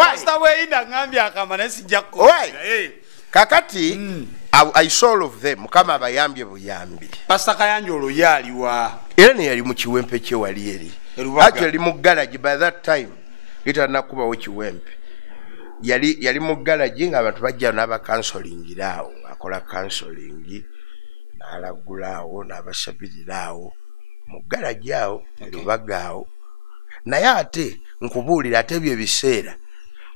Pastor Weina ngambia akamana sijako. Kakati I saw of them kama abayambye buyambi. Pasita Kayanja oloyali wa. Era ne yali mu kiwempe kye wali eri. Actually mu garage by that time litanakuba wo kiwempe. Yali mu garage nga abantu bajja n'aba counseling irawo, akola counseling n'alagulawo n'abasabirirawo mu garage awo Lubagaawo. Naye ate nkubuulira ate ebyo biseera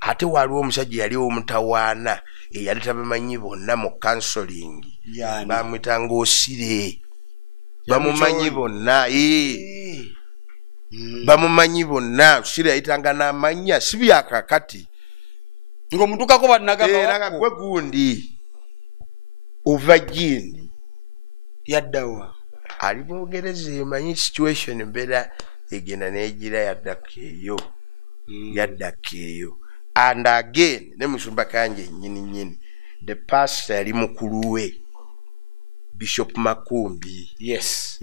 ate waliwo omusajja yali omutawaana eyali tabamanyi bonna mu counseling bamwitanga Osire bamumanyi bonna bamumanyi bonna Osire yayitanga n'amanya si byakakati ng'omutukako bannagamba gwe gundi ova jini yaddawa ali mu Bugereza emanyi situation embeera egenda n'egira yaddako eyo and again ne Musumba Kayanja nyini the pastor yali mukulu we Bishop Makumbi. Yes.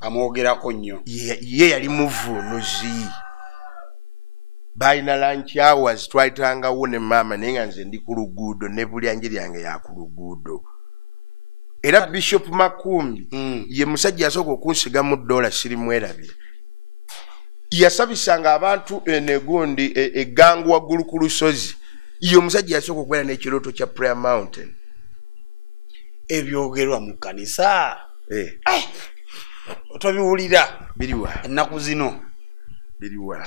Amwogerako nnyo. Ye yali muvunuzi. Baina lunch hours twayitanga wone mama nenga nze ndi ku luguudo ne buli anjiri yange ya ku luguudo. Era Bishop Makumbi ye musajja yasooka okunsiga mu $1 sirimwerabye. Yasabisanga abantu enegondi egangu waggulu ku lusozi. Iyo musajja yasooka okubeera n'ekirooto kya Prayer Mountain. Ebyogerwa mu kanisa. Otobiwulira biriwa ennaku zino biriwa.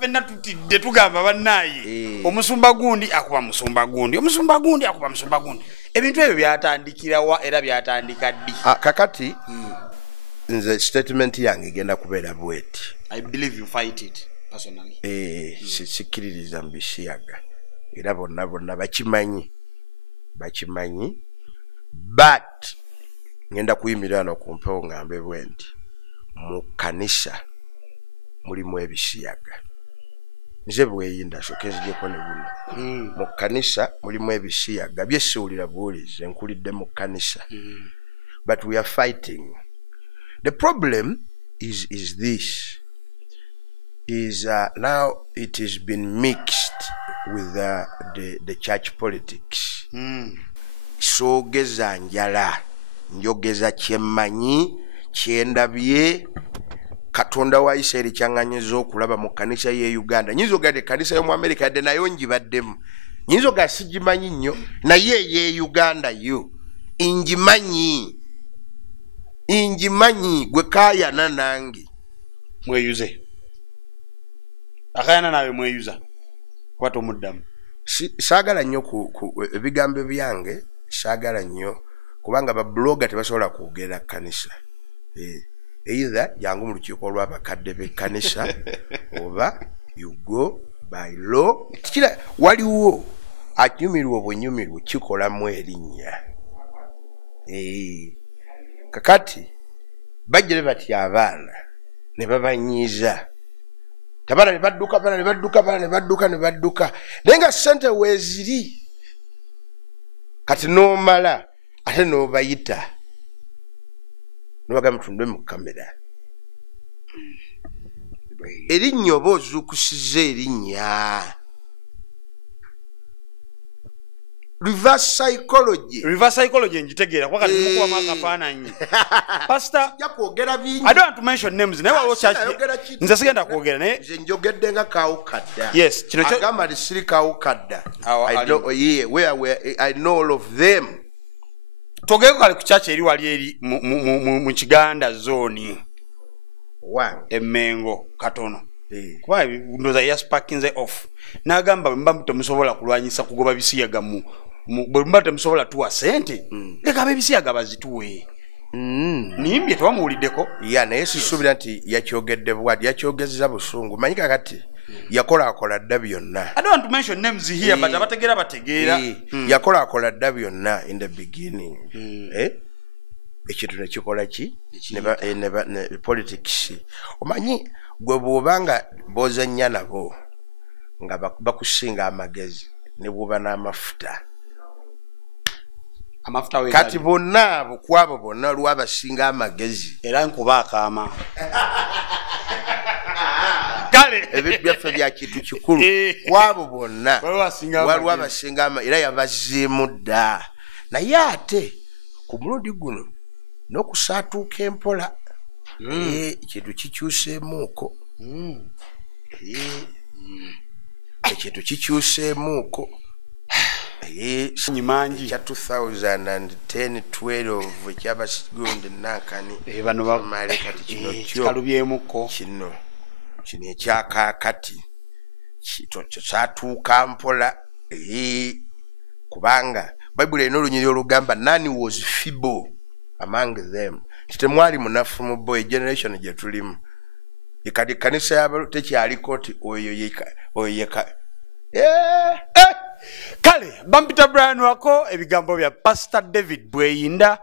Fenna tutidde tugamba bannaaye omusumba gundi akuba musumba gundi omusumba gundi akuba musumba gundi. Ebintu ebyo byatandikira wa era byatandika ddi? Kakati nze statement yange egenda kubeera bweti. I believe you fight it personally. Sikiririza Bisiyaga. Era bonna bakimanyi but ngenda kuyimirira no kumpewo ngambe bwenti mu kanisa mulimu ebisiyaga. Nze bweyinda sokezijeko ne buno mu kanisa mulimu ebisiyaga byesiwulira buulize nkulidde mu kanisa. But we are fighting. The problem is this is now it has been mixed with the church politics. So geza njala njogeza kyemanyi kyendabye Katonda wa Isiraeli kyanganyiza okulaba mu kanisa ye Uganda. Nyinzo gade kanisa yo mu America yadde nayo njibaddemu. Nyinzo gasigimanyi nnyo naye ye Uganda yo injimanyi gwe kayana nange mweyuze akayana nawe mweyuza kwato muddamu. Saagala nnyo ku ebigambo byange saagala nnyo kubanga ba blogger tebasobola kwogera kanisa. Either yangu mu lukiiko olw'abakadde b'ekkanisa oba you go by law. Kira waliwo anyumirwa obunyumirwa kikolamu erinnya. Kakati bajjire bati abaana ne babanyiiza tabana ne badduka nenga sente weeziri kati n'omala ate n'obayita nobaga mutundwe mu kamera erinnya oba ozuukusiza erinnya. Reverse psychology njitegeera kwa kati mukuba makafaananyi. Pastor yakwogera bingi. I don't want to mention names naye waliwo church nze sigenda kwogera naye nze njogedde nga Kawukadda. Yes kino kyo agamba lisiri Kawukadda. I know all of them. Togeko kale ku church eri wali eri mu Kiganda zone Emmengo katono. Kuba ndoza yasparkinze off n'agamba mba temusobola kulwanyisa kugoba Bisiyaga bwe mba temusobola tuwa sente leka Bisiyaga bazituwe. Nimbye twamuwuliddeko naye sisuubira nti yakyogedde bwati yakyogezza busungu manyi kakati yakola dda byonna. I don't want to mention names here but bategeera yakola dda byonna in the beginning. Ekintu ne kikola ki ne politics omanyi gwe bw'obanga bozanya nabo nga bakusinga amagezi ne bw'oba n'amafuta kati bonna bukwabo bonna lwabasinga amagezi era nkuba akaama ebintu byaffe bya kintu kikulu wabo bonna waliwo abasinga era yabaziemu dda naye ate ku mulundi guno n'okusaatuuka empola ekintu kikyuseemuuko ekintu kikyuseemuuko mangi kya 2010-12 ekyabasigundi nankani male kati kino kikalubyemukko kino ekyakaakati kyatuuka mpola kubanga bayibuli erina olunyiri olugamba none was feeble among them kitemwali munafu mu bo generation gye tulimu kati kanisa yabo tekyaliko ti oyo yeka kale bampita Brian wako ebigambo bya Pastor David Bweyinda.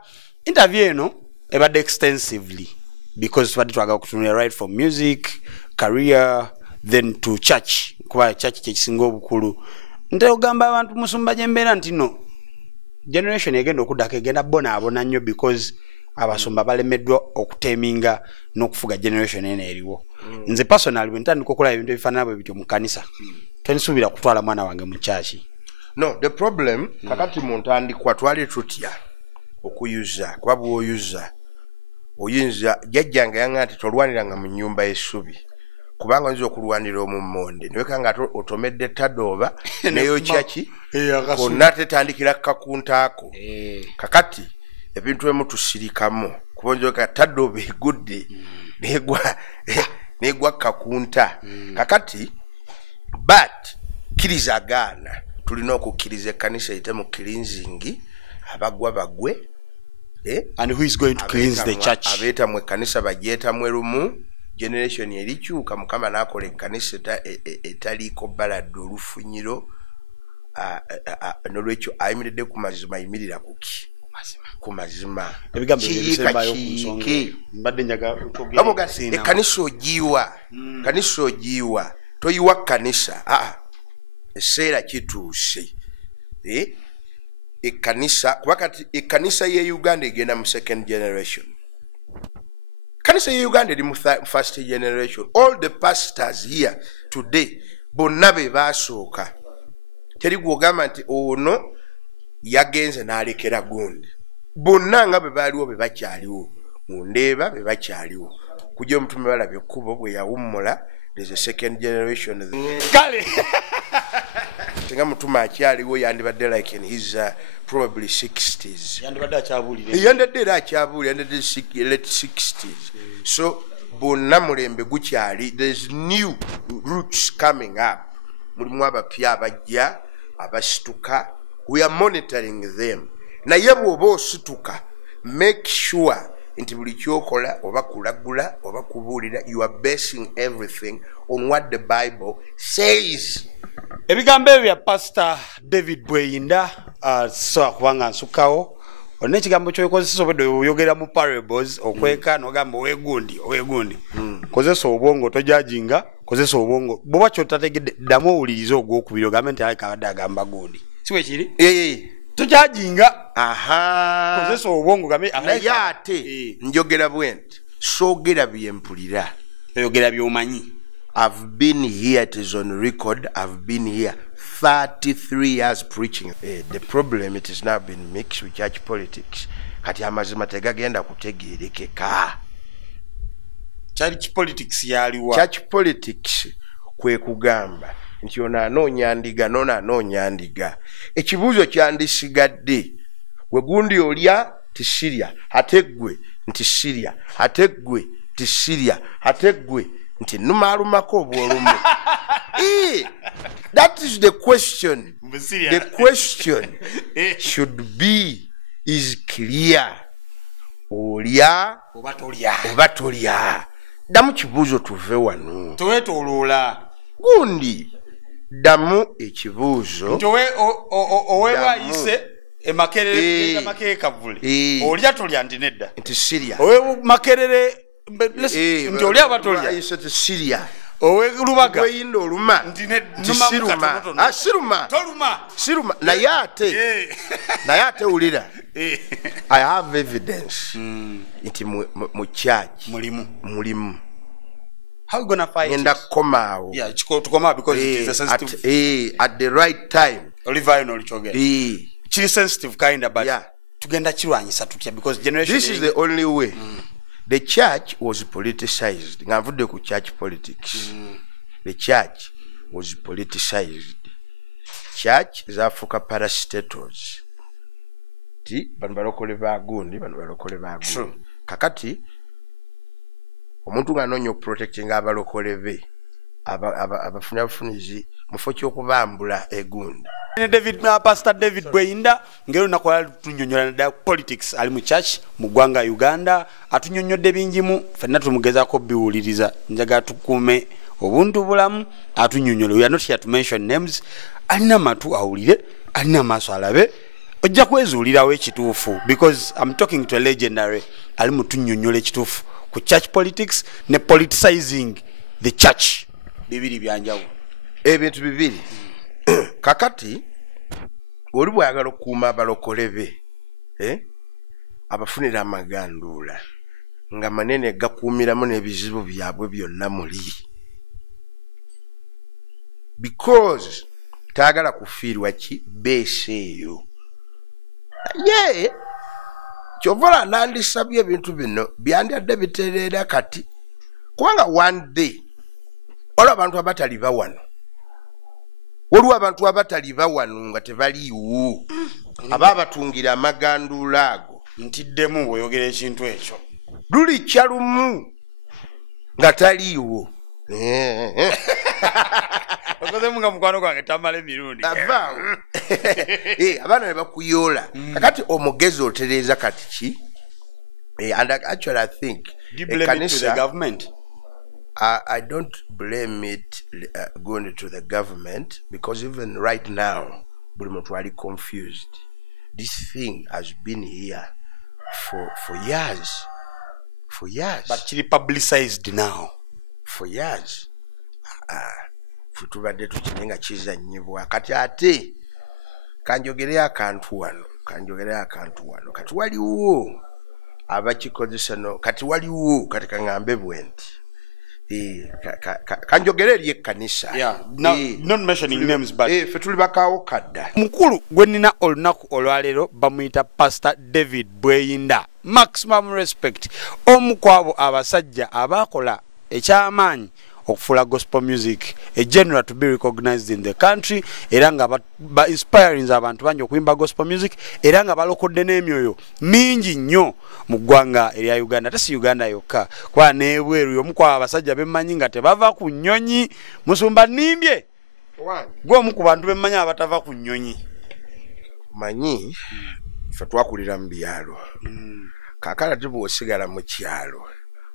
Interview eno ebadde extensively because tubadde twagala okutunula right from music career then to church kuba church kyekisinga obukulu nte ogamba abantu musumba gyembeera nti no generation egenda okuddako egenda bonaabona nnyo because abasumba balemeddwa okuteminga n'okufuga generation eno eriwo. Nze personal bwe ntandika okola ebintu ebifaanana bwe bityo mu kanisa tensuubira kutwala mwana wange mu church. No, the problem kakati mu ntandikwa twali tutya okuyuza kuba bw'oyuza oyinza jjajjange yanga nti tolwaniranga mu nnyumba y'essubi kubanga oyinza okulwanira omummonde niwekanga otomedde tadooba neyokyaki konna tetandikira kakuntaako kakati ebintu emu tusirikamu kuba oyinza tadooba egudde negwa kakunta kakati but kirizagaana tulina okukkiriza ekkanisa eyite mu cleansing abagwa bagwe and who is going to cleanse the church abeetamwe ekkanisa bagyetamu erumu generation erikyuka mukama n'akola ekkanisa etaliiko balada olufunyiro n'olwekyo ayimiridde ku mazima ayimirira kuki ku mazima ekkanisa ogiyiwa toyiwa kkanisa eseera kituuse ekkanisa kuba kati ekkanisa ye Uganda egenda mu second generation kanisa ye Uganda eri mu first generation. All the pastors here today bonna be baasooka teri gwogamba nti ono yagenze n'alekera gundi bonna nga be baaliwo be bakyaliwo mu Ndeeba be bakyaliwo kujja omutume balabye ekkubo bwe yawummula there's a second generation kale tenga mutuma akyaliwo yandibadde like in his probably 60s yandibadde era akyabulira late 60s so bonna mulembe gukyali there's new roots coming up mulimu abapya abajja abasituka we are monitoring them naye bw'oba osituka make sure nti buli kyokola oba kulagula oba kubuulira you are basing everything on what the Bible says. Ebigambo ebyo bya Pastor David Bweyinda so kubanga nsukawo one ekigambo kyokozesa obedde oyogera mu parables okweka n'ogamba owegundi kozesa obwongo tojajinga kozesa obwongo bwoba kyotategedde ddamu owuliriza ogwokubiri ogambe nti aleka abadde agamba gundi si bwe kiri tojajinga kozesa obwongo gambe naye ate njogera bwe nti soogera byempulira oyogera by'omanyi. I've been here, it is on record, I've been here 33 years preaching. The problem, it has now been mixed with church politics. Kati amazima tegagenda kutegeerekeka. Church politics yaliwa. Church politics kwe kugamba nti ono anoonya ndiga n'ono anoonya ndiga. Ekibuuzo kyandisigadde we gundi olya tisirya ate ggwe nti sirya ate ggwe tisirya ate ggwe nti numalumako obwolumu. That is the question. The question should be is clear. Olya oba tolya. Ddamu kibuuzo tuve wano. Towetoloola. Gundi ddamu ekibuuzo. Nti owebayise emakerere makere kavule. Olya tolya nti nedda. Nti sirya. Owe makerere nti olya oba tolya. Nti sirya. Owe lubaga. Weyinda oluma. Nti siruma. Siruma. Toluma. Siruma. Naye ate ulira. I have evidence. Nti mu church. Mulimu. How are we gonna fight ngenda it? komaawo Yeah, to come out because it is a sensitive. At the right time. Oliver no lichoge. Chili sensitive kind of, but yeah. Tugenda chirwanyisa tutya because generation. This is the only way. The church was politicized. Ngavudde ku church politics. The church was politicized. Church zafuka parastatals. Ti bano balokole bagundi, bano balokole bagundi. Kakati omuntu ng'anoonya okuprotectinga abalokole be abafunizi mufo ky'okubambula egundi. Pastor David Bweyinda ngero nakola tunyonyola na politics ali mu church mu ggwanga Uganda atunyonyodde bingimu fenna tumugezaako biwuliriza njaga tukume obuntu bulamu atunyonyola. We are not here to mention names. Alina matu awulire, alina maaso alabe, ojja kwezuulirawo ekituufu because I'm talking to a legendary ali mu tunyonyola ekituufu ku church politics ne politicizing the church. Bibiri byanjawo ebintu bibiri. Kakati oli bwayagala okukuuma abalokole be abafunira amagandula nga manene gakuumiramu n'ebizibu byabwe byonna muli because taagala kufiirwa ki beesi eyo. Ye kyovola nandisabye ebintu bino byandadde bitereera kati kubanga one day olwo abantu abatali bawano waliwo abantu abatali bawano nga tebaliiwo ababatungira amagandula ago ntiddemu bw'oyogera ekintu ekyo lulikya lumu nga taliiwo. okozemu nga mukwano gwange tamala emirundi avaawo abaana ne bakuyoola kakati omugezi otereeza kati ki and actually I think do you blame it to the government? I don't blame it going to the government because even right now, buli muntu ali confused. This thing has been here for years. For years. But it's publicized now. For years. Futubadde tukinenga kizannyibwa kati ate kanjogere akantu wano kati waliwo abakikozesa no kati waliwo kati kaŋŋambe bwe nti kanjogere eri ekkanisa. Yeah, not mentioning names but fe tuli bakaawo kadda. Mukulu gwe nnina olunaku olwaleero bamuyita Pastor David Bweyinda. Maximum respect. Omu kwabo abasajja abakola ekyamaanyi okufuula gospel music a genre to be recognized in the country era nga ba inspiring abantu bangi okuyimba gospel music era nga balokodde n'emyoyo mingi nnyo mu ggwanga erya Uganda. Tesi Uganda yokka kwa n'ebweru y'omu kwa abasajja bemmanyi nga tebava ku nnyonyi. Musumba Nnimbye gwe omu ku bantu bemmanyi abatava ku nnyonyi. Manyi fe twakulira mu byalo kaakala tebw'osigala mu kyalo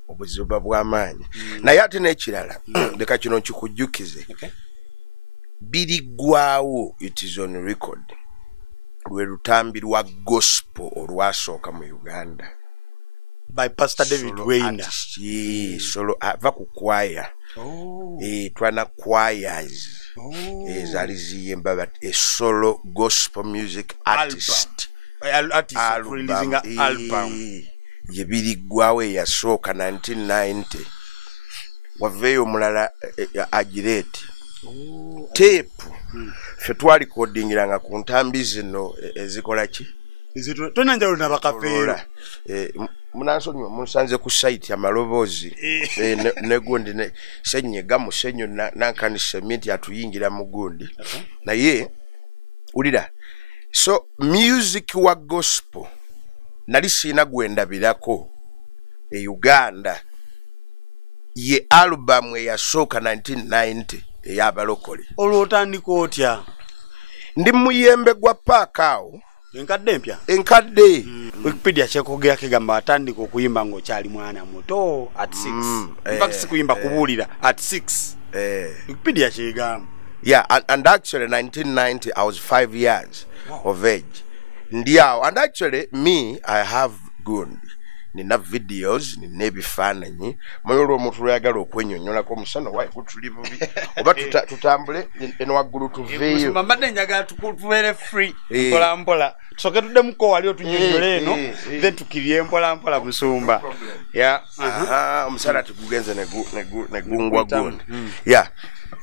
obuzibu bw'amaanyi naye ate n'ekirala leka kino nkikujjukize biriggwawo it is on record lwe lutambi lwa gospel olwasooka mu Uganda by Pastor David Bweyinda. Solo ava ku kwaya twana choirs ezali ziyimba a solo gospel music artist releasing an album yebiriggwawo eyasooka 1990 waveeyo omulala agireti teepu fe twalikodingiranga ku ntambi zino ezikola ki tonanjalo nabakafeera munansonyiwa munsanze ku site amaloboozi negundi senyega musenyo nankanisa minti atuyingira mu gundi naye ulira so music wa gospel nali siina gwendabirako Uganda ye album eyasooka 1990 ey'abalokole. Olwo otandika otya? Ndi muyembe gwa paaka awo enkadde empya enkadde Wikipedia kyekogera kigamba atandika okuyimba ng'okyali mwana muto at 6 in fact sikuyimba kubuulira at 6 Wikipedia kyegamba. Yeah, and actually 1990 I was 5 years of age. Ndiao, and actually me I have gund nina videos nina ebifaananyi moyo omuntu lwayagala okwenyonyolako omusana wayi gutuli bubi oba tutambule eno waggulu tuveeyo mbadde njagala tubeere free mpola mpola tusoke tuddemuko wali otunyonyole eno then tukirye mpola mpola Musumba omusana tigugenze negungwa gundi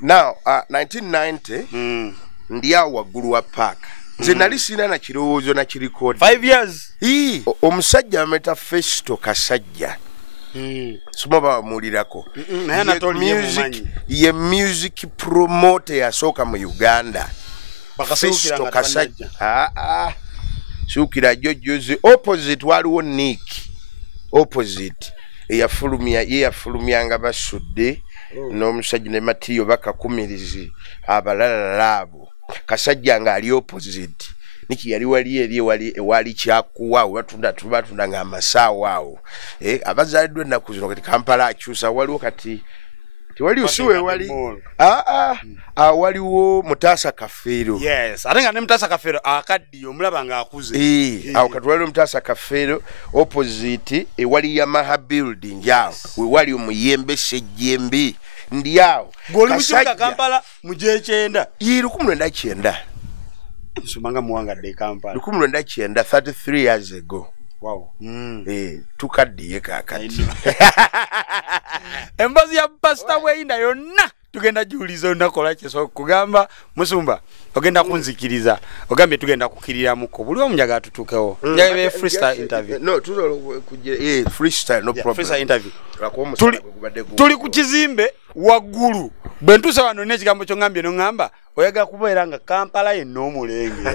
now 1990 ndi awo waggulu wa paaka nze nali sina na kirowoozo na kirikoodi 5 years omusajja bameta Festo Kasajja soma bamuwulirako ye music promoter yasooka mu Uganda Festo Kasajja suukira jjojozi opposite waliwo Nick opposite yafulumyanga basudde n'omusajja ne Matiyo bakakumirizi abalala abo Kasajja nga ali opposite niki yali wali kyakuwa batunda nga amasaawa awo abazaliddwa ennaku zino kati Kampala akyusa waliwo kati tewali usiwe wali waliwo Mutaasa Kafeero ate nga ne Mutaasa Kafeero akaddiyo omulaba nga akuze awo kati waliwo Mutaasa Kafeero opposite ewali Yamaha building awo wewali Omuyembe Sejjembe ndi awo ng'oli mu kibuga Kampala mu G9 1909 Nsumanga muwangadde Kampala 1909 33 years ago wow tukaddiye kaakati emboozi ya Pasita Bweyinda yonna tugenda juliza onakola kyeso kugamba Musumba ogenda kunzikiriza ogambye tugenda kukiriramuko buli omunyaga tutukewo njabe freestyle interview no tuzo freestyle no problem freestyle interview tuli ku kizimbe waggulu bwe ntusa wano n'ekigambo kyo ngambye no ngamba oyagala kubeera nga Kampala yenna omulenge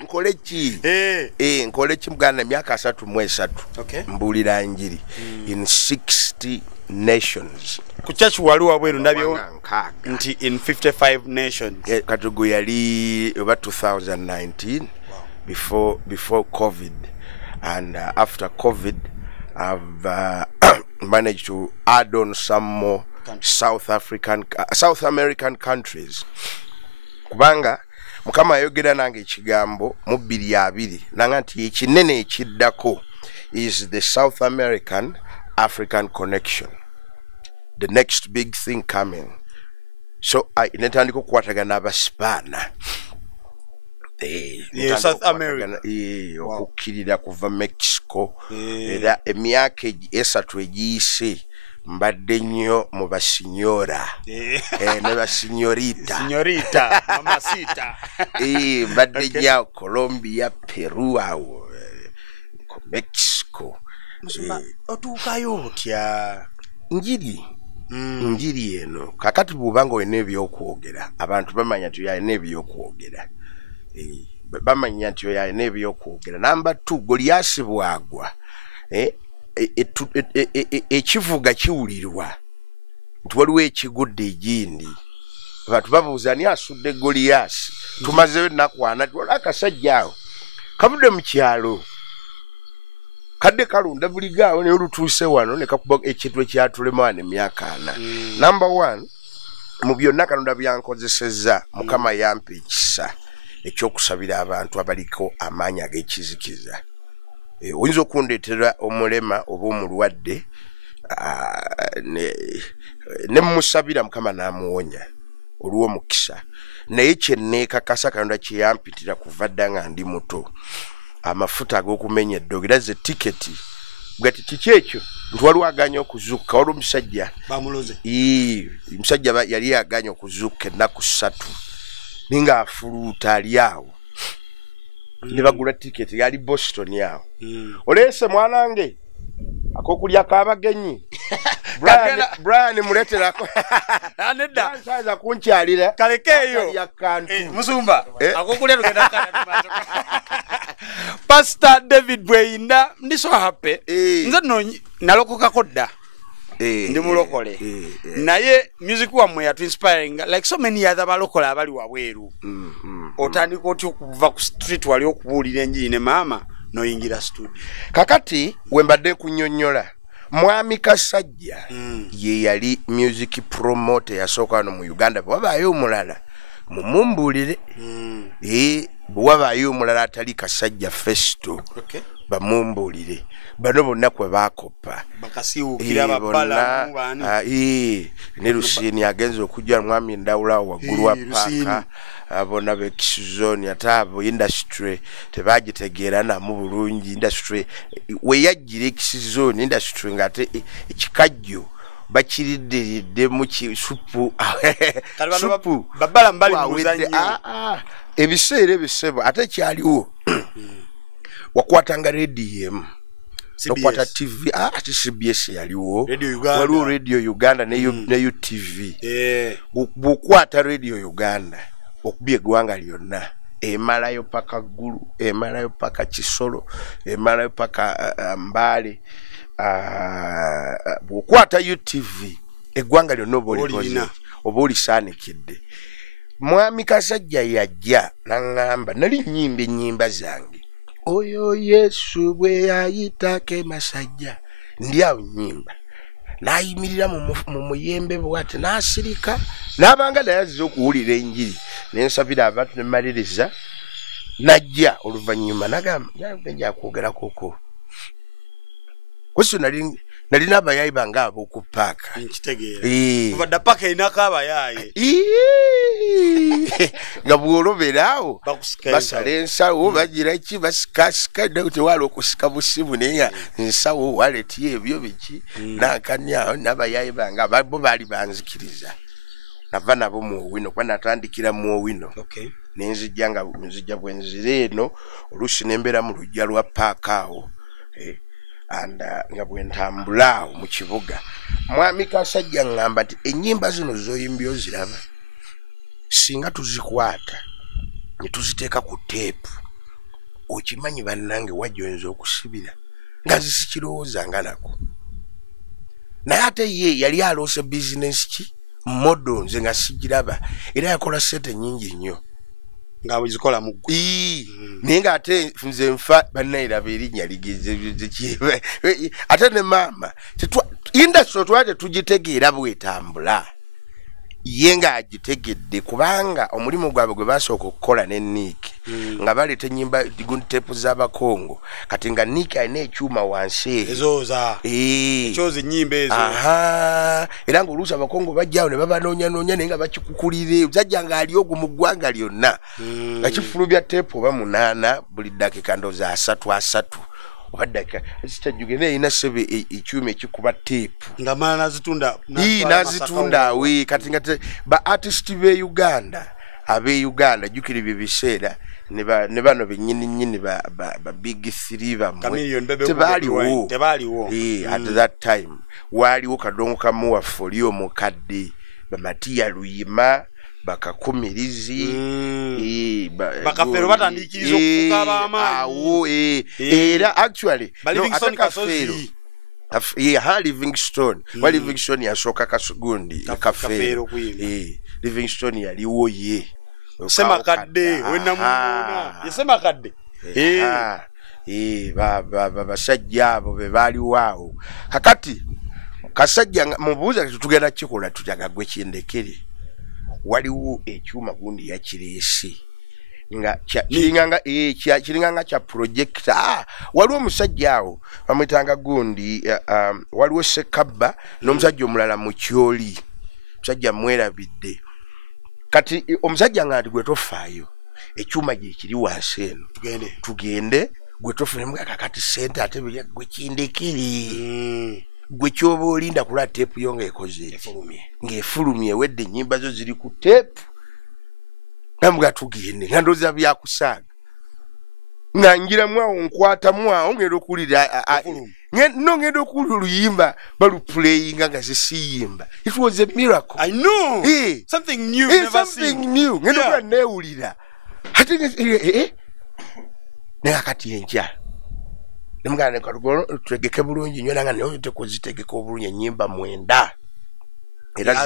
nkole ki nkole ki muganda emyaka 33 mbulira njiri in 60 nations ku church wali wabweru ndabyo nti in 55 nations katugo yali over 2019 before COVID and after COVID I've managed to add on some more South American countries kubanga mukama ayogera nange ekigambo mu 2020 nanga nti ekinene ekiddako is the South African connection, the next big thing coming. So I netandika okukwatagana abaspaana South America okukirira kuva Mexico era emyaka esatu egiyise mbadde nnyo mu basinyora ne basinyorita mamacita mbadde nnyo Colombia, Peru, awo Mexico otuukayo otya njiri eno kakati bw'obanga olina ebyokwogera abantu bamanya nti oyalina ebyokwogera bamanya nti oyalina ebyokwogera namba 2 Goliath bwagwa ekivuga kiwulirwa nti waliwo ekigudde egindi abantu babuuza ani asudde Goliath tumazeyo nakwana akasajja awo kavudde mu kyalo kadde kalunda buli gaawo naye olutuuse wano ne kakuba ekintu ekyatulema wano emyaka 4 number 1 mu byonna Katonda byankozesezza Mukama yampa ekisa ekyokusabira abantu abaliko amaanyi ag'ekizikiza oyinza okundeetera omulema oba omulwadde ne musabira Mukama n'amuwonya olw'omukisa naye kyenneekakasa Katonda kye yampitira kuva dda nga ndi muto amafuta ag'okumenya eddogera ze tiketi gati kiki ekyo nti waliwo aganya okuzuuka waliwo omusajja bamuloze omusajja yali aganya okuzuuka ennaku 3 ninga afuluuta ali awo ne bagula tiketi yali Boston awo oleese mwanange akokulya k'abagenyi Brian muleterako nedda nsaza kunkyalira kalekeeyo Musumba akokulya tugenda kana Pastor David Bweyinda ndi so happy nze no nalokokako dda ndi mulokole naye music wamwe yatu inspiring like so many other balokola abali wabweru otandika otyo okuva ku street wali okubuulira enjiri ne maama noyingira studio kakati wembadde kunnyonnyola Mwami Kasajja ye yali music promoter yasooka wano mu Uganda bwabaayo omulala mumumbulire bwabaayo omulala atali Kasajja Festo bamumbulire bano bonna kwe bakopa bakasiwukira babala bana ne Lusini agenza okujja mwami Ndawula waggulu wa paka abona bekisizoni atabo industry tebagitegeera namu bulungi industry we yajjire ekisizoni industry ngate ekikajjo bakiridde mu kisupu supu babala mbali muzanyi ebiseere bisebo ate kyaliwo wakwatanga radio nokwata TV ati CBS yaliwo waliwo Radio Uganda ne UTV bukwata Radio Uganda okubye gwanga lyonna emalayo paka Gulu emalayo paka Kisolo emalayo paka Mbale bukwata UTV egwanga lyonna oboli sanikidde mwami Kasajja yajja nangamba nali nyimba zange oyo Yesu bwe yayitake Masajja ndi awo nyimba nayimirira mu muyembe bwate nasirika nabanga dayazizo okuwulira enjiri nensabira abantu nemaliriza najja oluvanyuma nagamba nja kwogera koko kuso nalina abayayi bange ab'okupaaka nkitegeera kuva dapaka inako abayaye nga bw'oloberaawo basala ensawo bagira ki basikasika tewali okusika busibu naye ensawo waleti ebyo biki nakanyawo n'abayayi bange bo baali banzikiriza nava nabo mu Owino kuba natandikira mu Owino nenzijja bwenzira eno oluusi nembeera mu lujja lwa paaka awo nga bwentambula mu kibuga mwami Kasajja ngamba nti ennyimba zino zoyimbye oziraba singa tuzikwata ne tuziteeka ku teepu okimanyi bannange wajjoyinza okusibira nga zisikirowooza nako naye ate ye yali aloose bizinesi ki modo nze nga sigiraba era yakola sente nnyingi nnyo nga bwizikola mu naye ng'ate nze nfa bannayiraba erinnya ligeze ate ne maama indasitule twali tugitegeera bwetambula ye ng'agitegedde kubanga omulimu gwabwe gwe basooka okukola ne Nick nga baleeta ennyimba gunteepu z'abakongo kati nga Nick alina ekyuma wansi ezooza ekyoza ennyimba ezo era ng'oluusi abakongo bajjaawo ne babanoonya naye nga bakikukulire musajja ng'ali ogwo mu ggwanga lyonna nga kifulubya teepu oba 8 buli dakiika ndoozi 3 obadaka sitajjuge ne ina sebe ekyuma ekikuba teepu nga mala nazitunda we kati ngate ba artist be Uganda jukiri bibiseera ne bano benyini ba big 3 ba tebaliwo at that time waliwo kadongo kamuwa folio mukadde ba Matia Luyima bakakumirizi bakafero batandikiriza okukaba amaanyi era actually Livingstone Kasozi Livingstone Livingstone yasooka Kasugundi kafero Livingstone yaliwo ye sema kadde wenamuna yasema kadde basajja abo be baaliwo awo kakati Kasajja mubuuza tutugenda kikola tujaga gwe kindekere waliwo ekyuma gundi yakireese nga kiringanga kya projector waliwo omusajja awo bamwetanga gundi waliwo Sekabba n'omusajja omulala mu Kyoli musajja mwerabidde kati omusajja nga gwe tofaayo ekyuma gye kiri wansi eno tugende gwe tofunemu kakati sente ate gwe kindekere gwe kyoba olinda kula teepu yo ng'ekoze ng'efulumye wedde ennyimba zo ziri ku teepu namuga tugende nga ndooza byakusaaga nga njiramu awo nkwatamu awo ngenda okuwulira ngenda okuwulira oluyimba balupuleyinga nga zisiyimba. It was a miracle. I know. Something new. Something new. Ngenda okuwulira neewulira ate naye kati enkya nemugana tutegeke bulungi nnyo nanga naye tekozitegeka obulungi ennyimba 9 era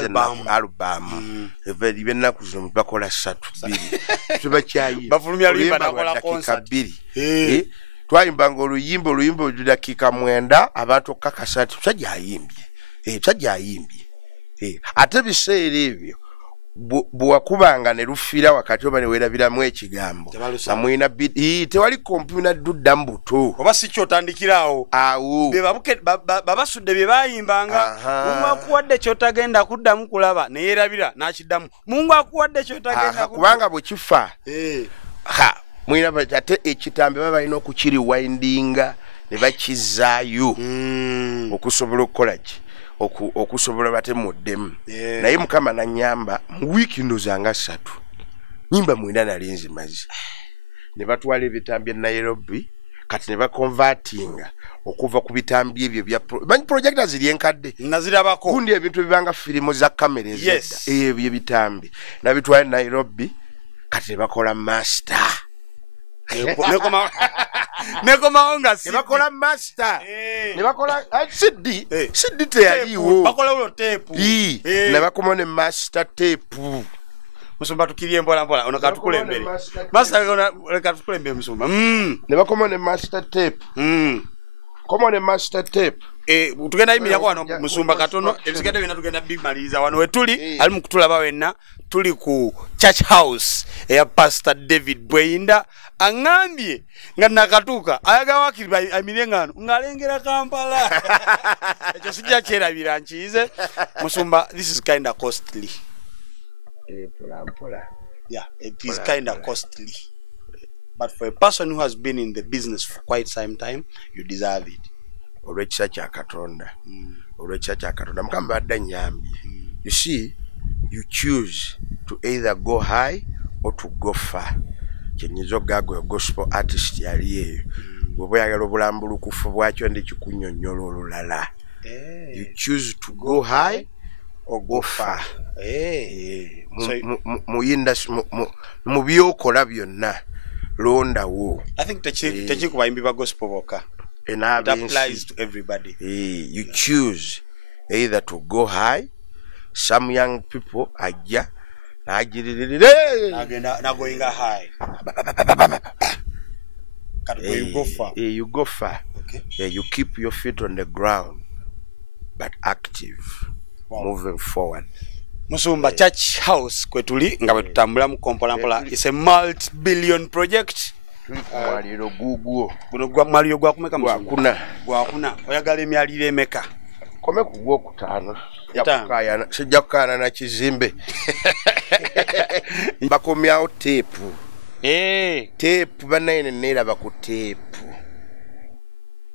album ebyo ennaku zino bakola 3 tubakyayi bafulumya luyimba nakola concert 2 twayimbanga oluyimba dakiika 9 abantu okukakasa nti musajja ayimbye ate biseera ebyo bwakubanga ne lufira wakati oba ne weerabiramu ekigambo namwina tewali kompyuta dudda mbuto oba si kyotandikiraawo awo babasudde bye bayimbanga mungu akuwadde kyotagenda kuddamu kulaba ne yeerabira n'akiddamu mungu akuwadde kyotagenda kubanga bwe kifa mwina ate ekitambe baba balina okukiriwindinga ne bakizaayo okusobola okukola ki okusobola batemuddemu naye mukama nanyamba mu wiiki ndozanga 3 nyimba 9 nali nzimaze ne batwala ebitambi e Nairobi kati ne bakonvatinga okuva ku bitambi ebyo bya projector ziri enkadde nazirabako kundi ebintu bibanga firimu za kamera ezidda ebyo bitambi nabitwala e Nairobi kati ne bakola master nekomawo nga ne bakola master ne bakola CD teyaliwo bakola ulo tape ne bakoma ne master tape musumba tukirie mpola ono katukulembere master katukulembere musumba ne bakoma ne master tape koma ne master tape tugenda yimiryako wano musumba katono ebisigade byonna tugenda bimaliza wano wetuli ali mukutulaba wenna tuli ku church house eya Pastor David Bweyinda angambye nga nakatuuka ayaga wakiriba amiryengano ngalengera Kampala ekyo sijja kyerabira nkiyize musumba this is kind of costly it is kind of costly but for a person who has been in the business for quite some time you deserve it olwekisa kya Katonda mukama badda nyambye you see you choose to either go high or to go far kyenyizo gago gospel artist yali eyo bwe yagala obulambulukufu bwakyo ndi kikunyonnyola olulala you choose to go high or go far mu byokola byonna londawo I think tekikubayimbi ba gospel boka it applies to everybody you choose either to go high. Some young people agenda going high. You go far. You go far. Okay. You keep your feet on the ground, but active, moving forward. Musumba Church House kwetuli nga bwetutambula mu kompola is a multi-billion project. Maliro guguo. Buno gwa maliro gwa kumeka musumba. Gwakuna. Oyagala emyaliro emeka. Kome ku gwokutaano. Yakukayana sijja kukayana na kizimbe. Bakomyawo teepu. Teepu banaine neeraba ku teepu.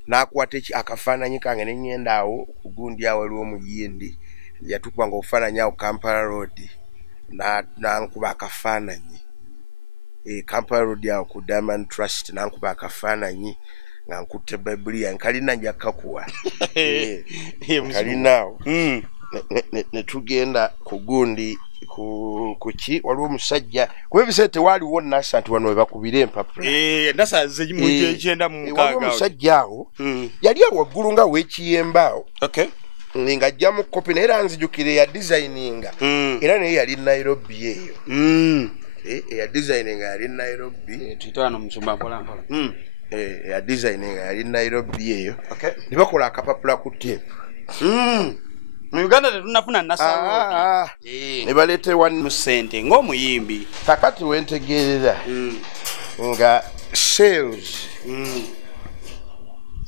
Nakwata akafaananyi kange ne ngenda awo kugundi awo waliwo omuyindi. Yatukuba nga obufaananyi awo Kampala Road. Nankuba akafaananyi. Kampala Road awo ku Diamond Trust nankuba akafaananyi nga nkutte Biblia nkalina nja kakuwa. Kalinawo. Ne tugenda ku gundi kuki waliwo omusajja kuba ebiseera tewaliwo nasa nti wano we bakubira empapula nasa zimuje kyenda mu mukaaga waliwo omusajja awo yali awo waggulu nga weekiyemba awo nga ajjamu kopi naye era nzijukire ya designinga era naye yali Nairobi eyo eya designinga yali Nairobi tutano musumba mpola eya designinga yali Nairobi eyo ne bakola akapapula ku tape mu Uganda tunafuna nasawo ne balete one sente ng'omuyimbi kakati wentegerera nga sales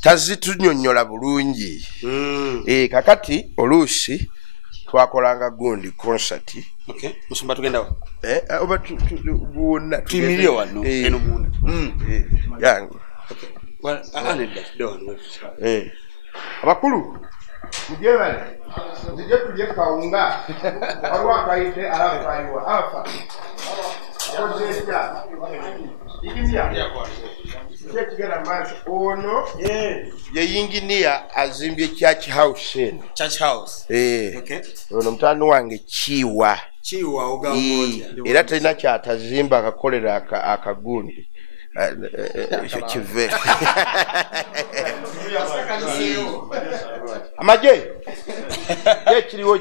tazitunyonnyola bulungi kakati oluusi twakolanga gundi concert musumba tugendawo oba gwonna tuyimirie wano eno munda yange abakulu mujebale nzije tulye kawunga waliwo akayite alafayiwa afa kozeta ikinya kyekigenda maaso ono yeyinginiya azimbye church house ono mutani wange Kiwa era talina kyatazimba akakolera akagundi ekyo kive amaje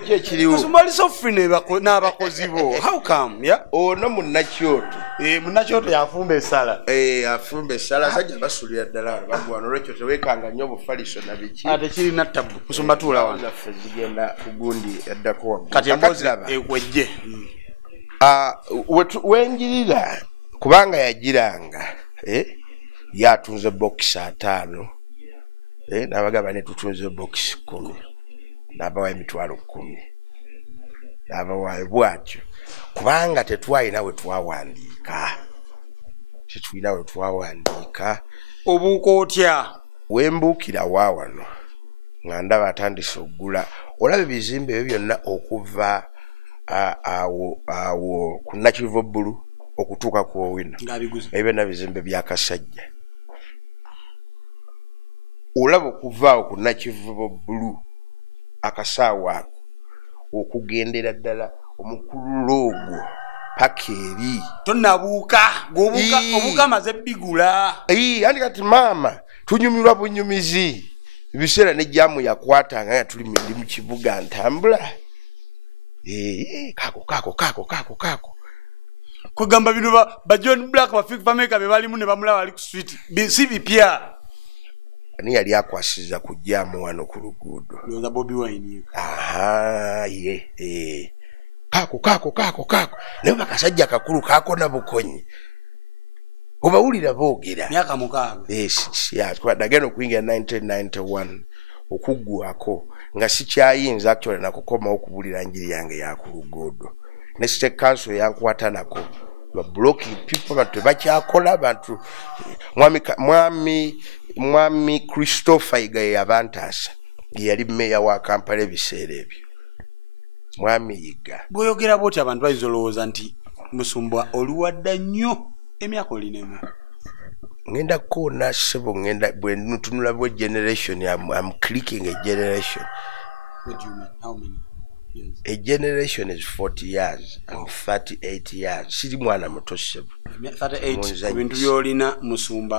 kyekiriwo musumali sofine n'abakozi bo how come ono munnakyoto munnakyoto yafumba essala afumba essala sajja basulira ddala bagwana olwekyo tewekanga nnyo obufaliso na biki ate kirina tabu musumba tuula wano naffe zigenda kugundi eddako waggulu kati emboozi ekwejje wenjirira kubanga yagiranga yatunze box 5 n'abagamba ne tutunze box 10 n'abawa emitwalo 10 n'abawa bwatyo kubanga tetwalina we twawandiika obuuka otya wembuukira waawano nga ndaba atandise oggula olaba ebizimbe ebyo byonna okuva awo ku Nakivubo Bbulu okutuuka ku Owino ebyo byonna bizimbe byakasajja olaba okuva awo ku Nakivubo Bbulu akasaawa ako okugendera ddala omukululo ogwo paka eri tonnabuuka obuuka amaze bigula andi kati maama tunyumirwa bunyumizi ebiseera ne jamu yakwatanga nga tuli mu kibuga ntambula kako kwegamba bino ba John Black ba Fik Fameka be balimu ne bamulaba ali ku street si bipya ani yali akwasiza ku jamu wano ku luguudo loza Bobby Wine kako naye bakasajja kakulu kako na bukonyi obawulira boogera myaka 6 nagenda okuyingira 1991 okuggwako nga sikyayinza actually nakukomawo okubulira njiri yange yakuluguudo ne state council yankwata nako blocking people bantu tebakyakola bantu mwami Christopher Igaye Abantasa yali meya wa Kampala ebiseera ebyo mwami Iga bw'oyogera bw'oti abantu bayinza olowooza nti Musumba oluwadda nnyo emyaka olinemu ngenda koona sebo ngenda bwe ntunula bwe generation I'm clicking a generation. What do you mean? How many years? A generation is 40 years. I'm 38 years. Siri mwana muto sebo 38 ebintu byolina Musumba